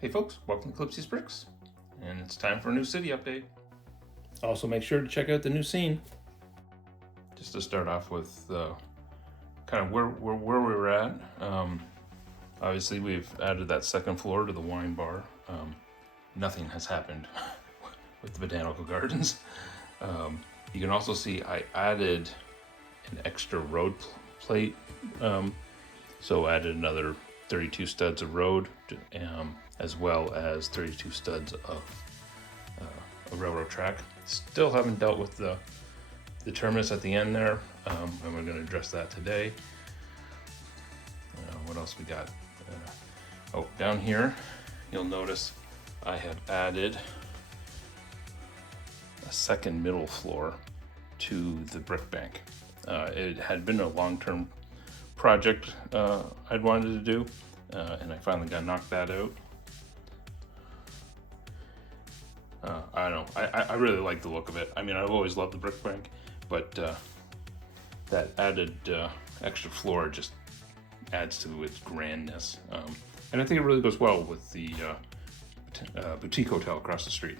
Hey folks, welcome to Clipsy's Bricks, and it's time for a new city update. Also make sure to check out the new scene. Just to start off with kind of where we were at. Obviously we've added that second floor to the wine bar. Nothing has happened with the Botanical Gardens. You can also see I added an extra road plate. So added another 32 studs of road, as well as 32 studs of a railroad track. Still haven't dealt with the terminus at the end there, and we're going to address that today. What else we got? Down here, you'll notice I have added a second middle floor to the brick bank. It had been a long-term project I'd wanted to do, and I finally got knocked that out. I don't know, I really like the look of it. I mean, I've always loved the brick bank, but that added extra floor just adds to its grandness. And I think it really goes well with the boutique hotel across the street.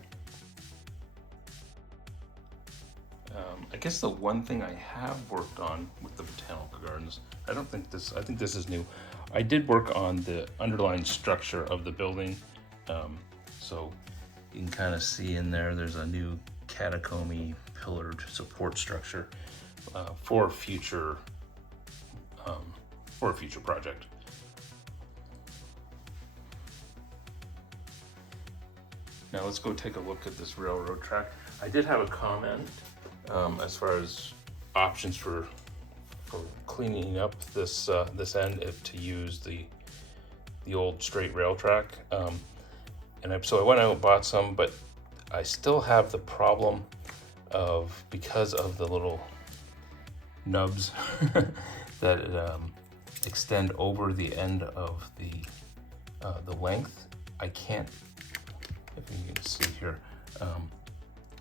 I guess the one thing I have worked on with the Botanical Gardens, I think this is new. I did work on the underlying structure of the building. So you can kind of see in there's a new catacomb pillared support structure for a future project. Now let's go take a look at this railroad track. I did have a comment as far as options for cleaning up this end, to use the old straight rail track. So I went out and bought some, but I still have the problem of, because of the little nubs that extend over the end of the length. I can't, if you can see here,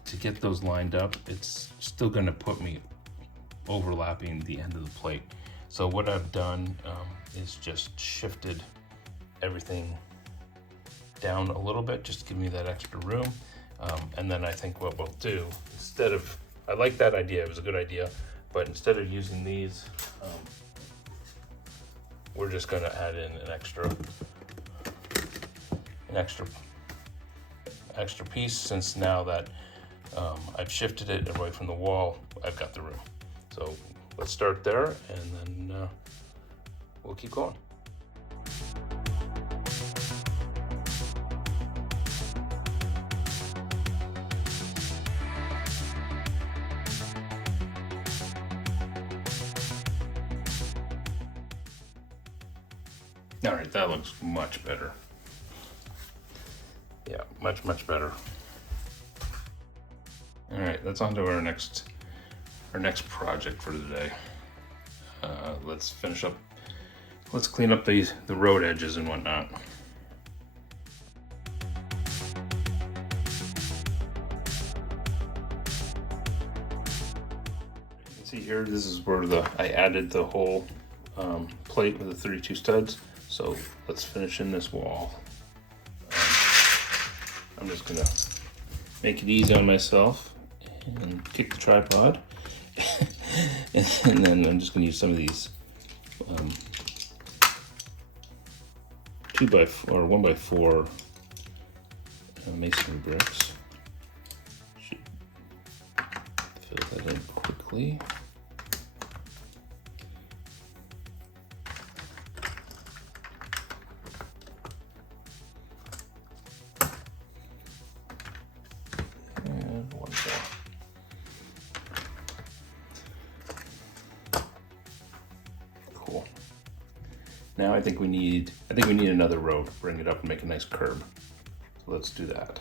to get those lined up, it's still going to put me overlapping the end of the plate. So what I've done is just shifted everything down a little bit, just to give me that extra room. And then I think what we'll do, I like that idea, it was a good idea, but instead of using these, we're just going to add in an extra piece, since now that I've shifted it away from the wall, I've got the room. So let's start there, and then we'll keep going. All right, that looks much better. Yeah, much better. All right, that's on to our next project for today. Let's finish up. Let's clean up the road edges and whatnot. You can see here, this is where I added the whole plate with the 32 studs. So let's finish in this wall. I'm just gonna make it easy on myself and kick the tripod. And then I'm just gonna use some of these 2x4 or 1x4 masonry bricks. Should fill that in quickly. And one more. Cool. Now I think we need another row to bring it up and make a nice curb. So let's do that.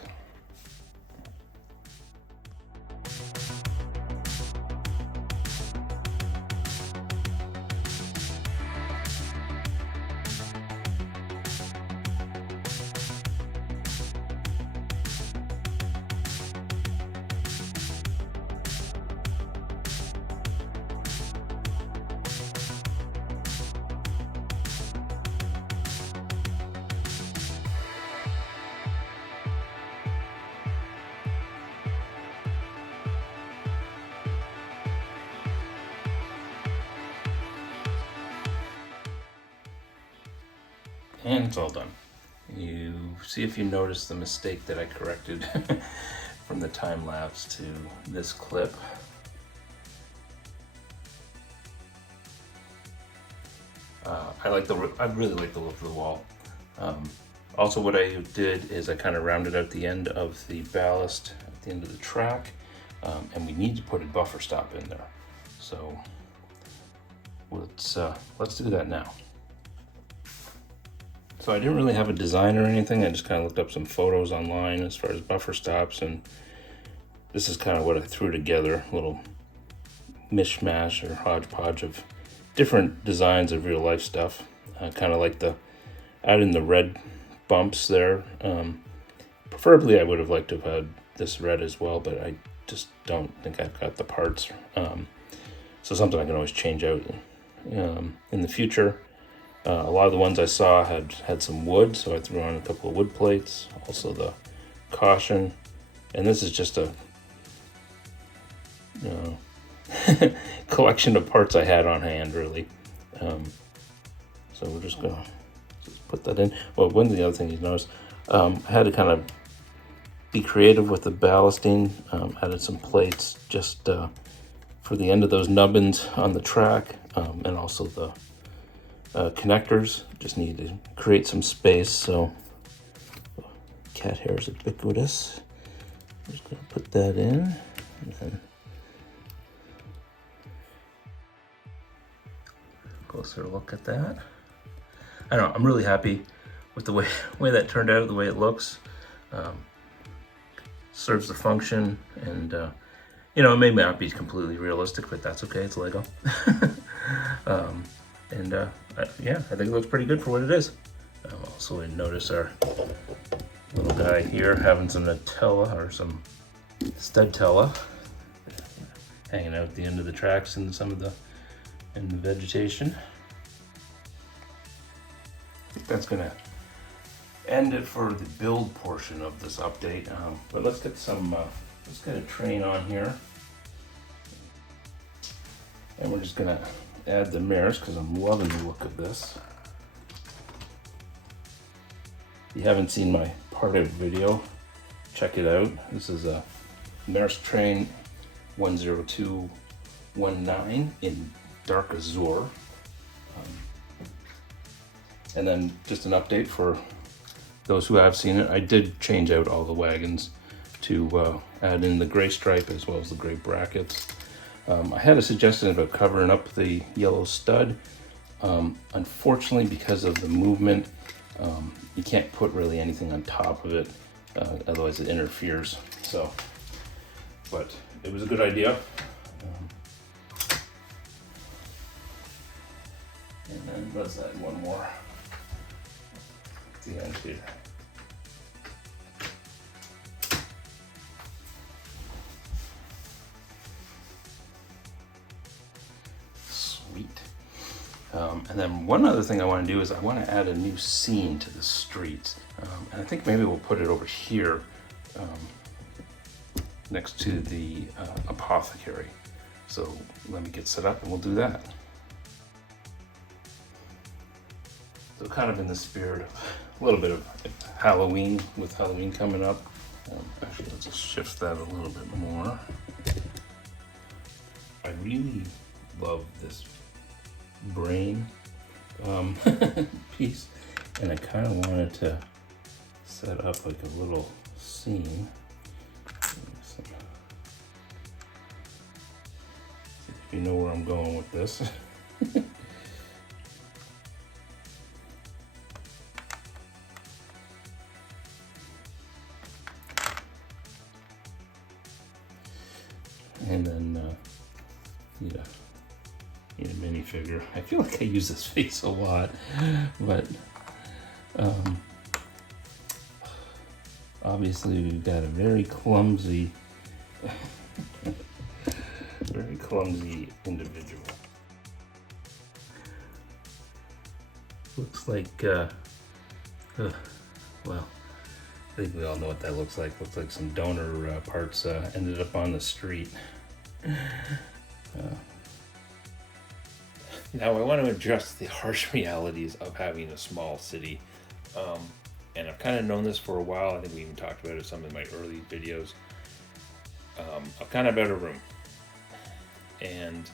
And it's all done. You see if you notice the mistake that I corrected from the time lapse to this clip. I really like the look of the wall. Also, what I did is I kind of rounded out the end of the ballast at the end of the track, and we need to put a buffer stop in there. So let's do that now. So I didn't really have a design or anything. I just kind of looked up some photos online as far as buffer stops, and this is kind of what I threw together, a little mishmash or hodgepodge of different designs of real life stuff. Kind of like adding the red bumps there. Preferably I would have liked to have had this red as well, but I just don't think I've got the parts. So something I can always change out in the future. A lot of the ones I saw had some wood, so I threw on a couple of wood plates, also the caution, and this is just a collection of parts I had on hand, really. So we're just gonna put that in. Well, one of the other things you notice, I had to kind of be creative with the ballasting. Added some plates just for the end of those nubbins on the track, and also the connectors. Just need to create some space. So cat hair is ubiquitous. I'm just gonna put that in, and then closer look at that. I don't know, I'm really happy with the way that turned out, the way it looks. Serves the function, and you know, it may not be completely realistic, but that's okay, it's Lego. Yeah, I think it looks pretty good for what it is. Also, we notice our little guy here having some Nutella or some Studtella hanging out at the end of the tracks and some of the vegetation. I think that's gonna end it for the build portion of this update. But let's get a train on here, and we're just gonna add the mirrors because I'm loving the look of this. If you haven't seen my part of video, check it out. This is a Maersk train 10219 in dark azure. And then just an update for those who have seen it. I did change out all the wagons to add in the gray stripe as well as the gray brackets. I had a suggestion about covering up the yellow stud. Unfortunately, because of the movement, you can't put really anything on top of it, otherwise it interferes. So, but it was a good idea. And then let's add one more at the end here. Sweet. And then one other thing I want to do is I want to add a new scene to the streets. And I think maybe we'll put it over here next to the apothecary. So let me get set up and we'll do that. So kind of in the spirit of a little bit of Halloween, with Halloween coming up. Actually, let's just shift that a little bit more. I really love this brain piece, and I kind of wanted to set up like a little scene. See if you know where I'm going with this. And then need a minifigure. I feel like I use this face a lot, but obviously we've got a very clumsy individual. Looks like well, I think we all know what that looks like. Looks like some donor parts ended up on the street. Now I want to address the harsh realities of having a small city And I've kind of known this for a while. I think we even talked about it in some of my early videos. I'm kind of out of room. And,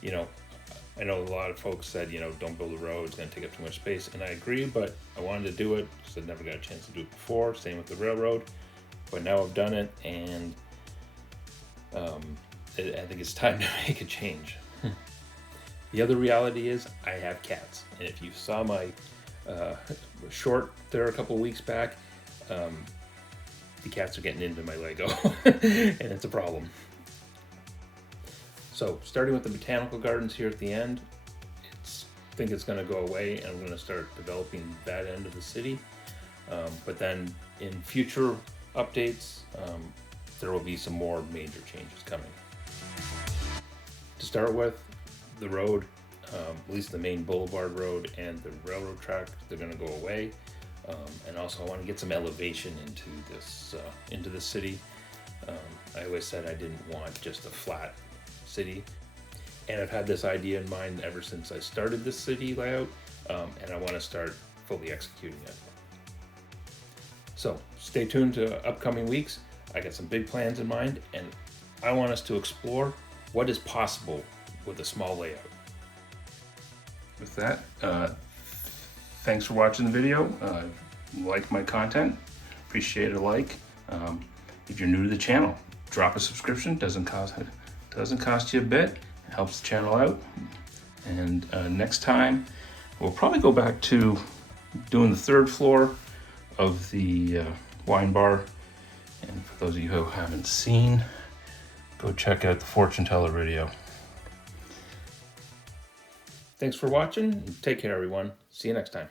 you know, I know a lot of folks said, you know, don't build a road, it's going to take up too much space. And I agree, but I wanted to do it because I'd never got a chance to do it before. Same with the railroad. But now I've done it, and I think it's time to make a change. The other reality is I have cats. And if you saw my short there a couple weeks back, the cats are getting into my Lego and it's a problem. So starting with the botanical gardens here at the end, I think it's going to go away, and I'm going to start developing that end of the city. But then in future updates, there will be some more major changes coming. To start with, the road, at least the main boulevard road and the railroad track, they're going to go away. And also I want to get some elevation into the city. I always said I didn't want just a flat city, and I've had this idea in mind ever since I started this city layout, and I want to start fully executing it. So stay tuned to upcoming weeks. I got some big plans in mind, and I want us to explore what is possible with a small layout. With that, thanks for watching the video. Like my content, appreciate a like. If you're new to the channel, drop a subscription. Doesn't cost you a bit. It helps the channel out. And next time, we'll probably go back to doing the third floor of the wine bar. And for those of you who haven't seen, go check out the fortune teller video. Thanks for watching. Take care, everyone. See you next time.